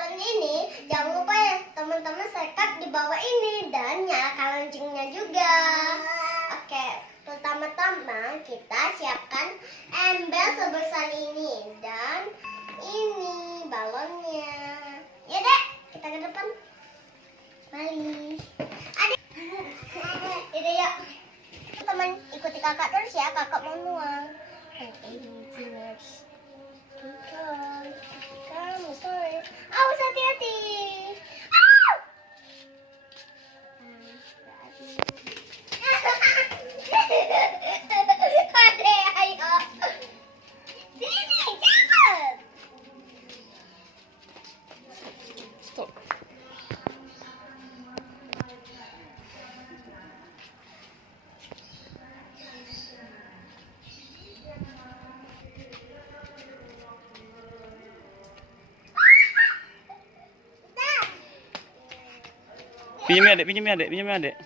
balon ini, jangan lupa ya teman-teman sekat di bawah ini dan nyalakan loncengnya juga. Oke, pertama-tama kita siapkan ember sebesar ini dan ini balonnya. Ya dek, kita ke depan. Mari. Adik. Yaudah yuk. Teman ikuti kakak terus ya, kakak mau nuang. Kamu sorry. Awas hati-hati. Adek, ayo. Sini, cepet. Stop. Pinjam ya, Dek.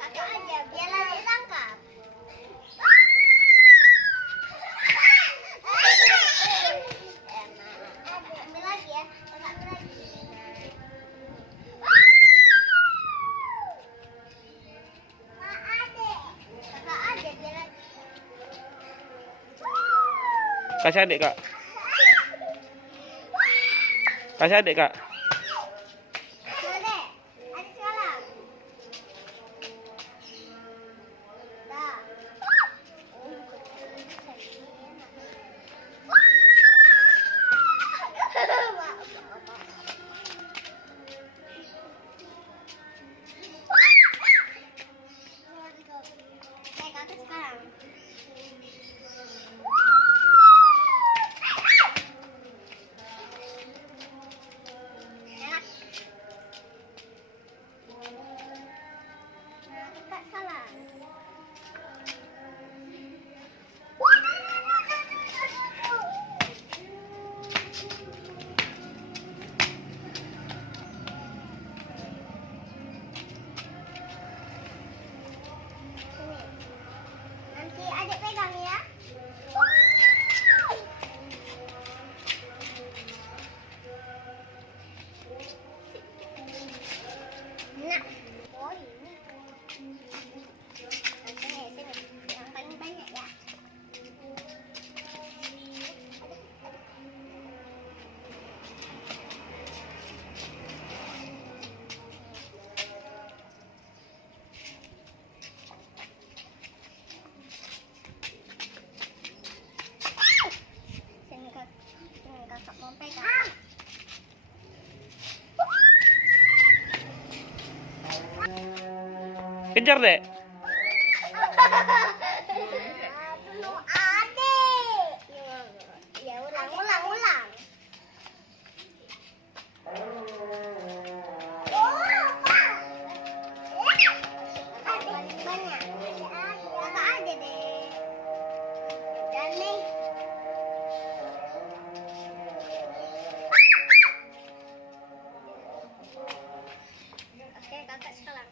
Kakak aja, biar nanti tangkap. Ambil lagi ya, kakak ambil lagi. Kakak aja, biar lagi. Kasih adik, Kak. Kasih adik, Kak. Adek, adik sekarang. Dah. Kakak sekarang. Enak. Nah, kakak salah. Nanti adik pegang ya. Nah, oh ini. Sini, yang paling banyak ya. Sini kakak mau pegang. Kejar, Dek. Dulu adik. Ya ulang. Adik banyak. Kakak aja deh. Dan nih. Oke, kakak sekarang.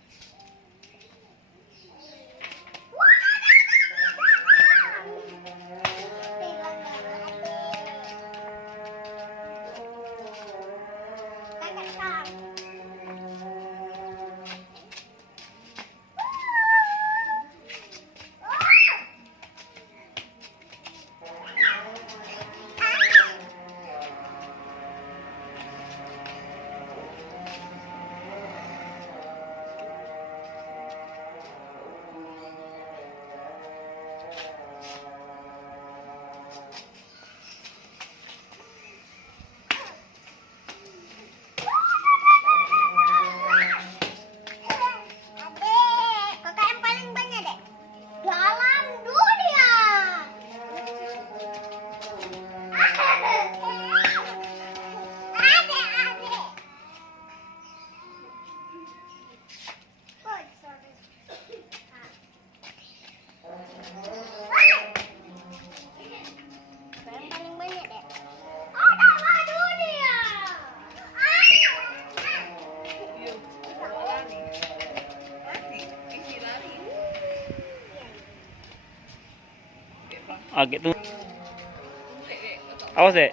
Agak tuh. Awas dek.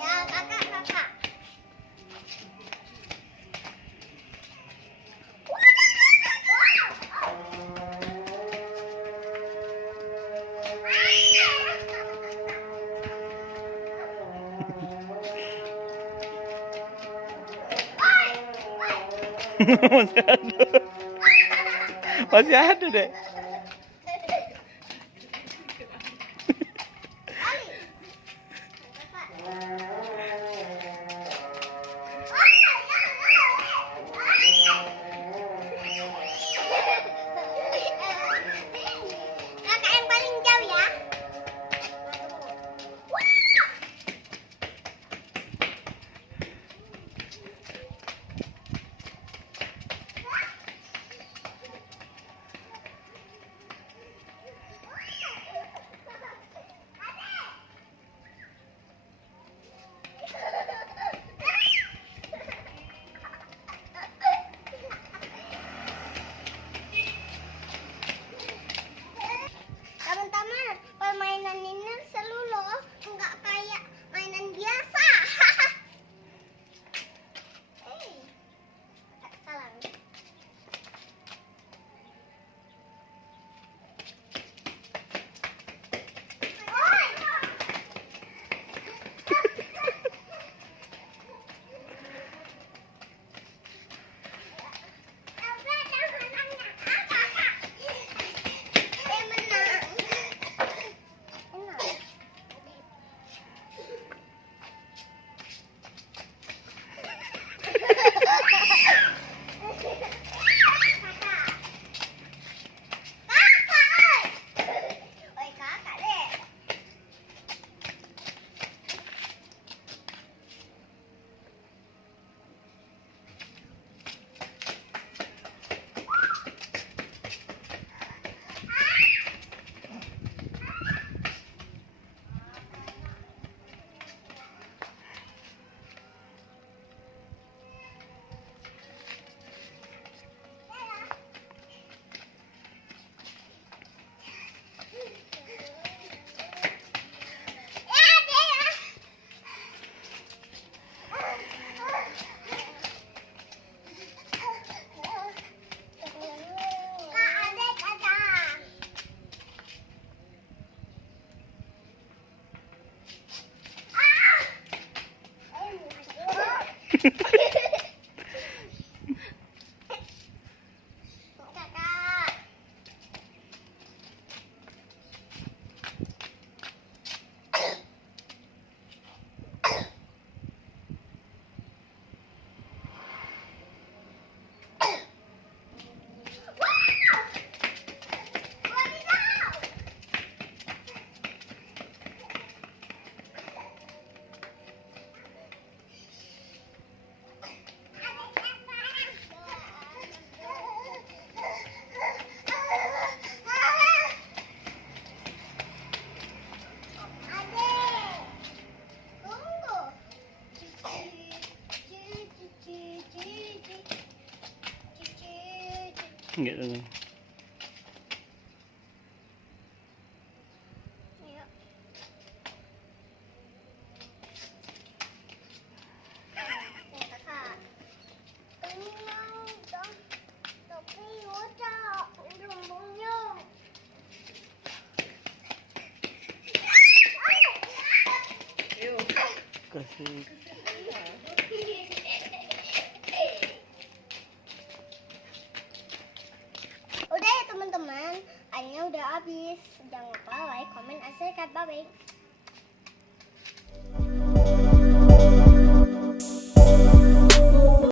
Ya, kakak. Masih ada. Masih ada dek. Kakak yang paling jauh ya. Teman-teman, permainan ini seru loh, nggak kayak mainan biasa. Salah. Kakak. Gitu. Kasih. Udah ya teman-teman. udah habis. Jangan lupa like, comment, and subscribe. Bye-bye.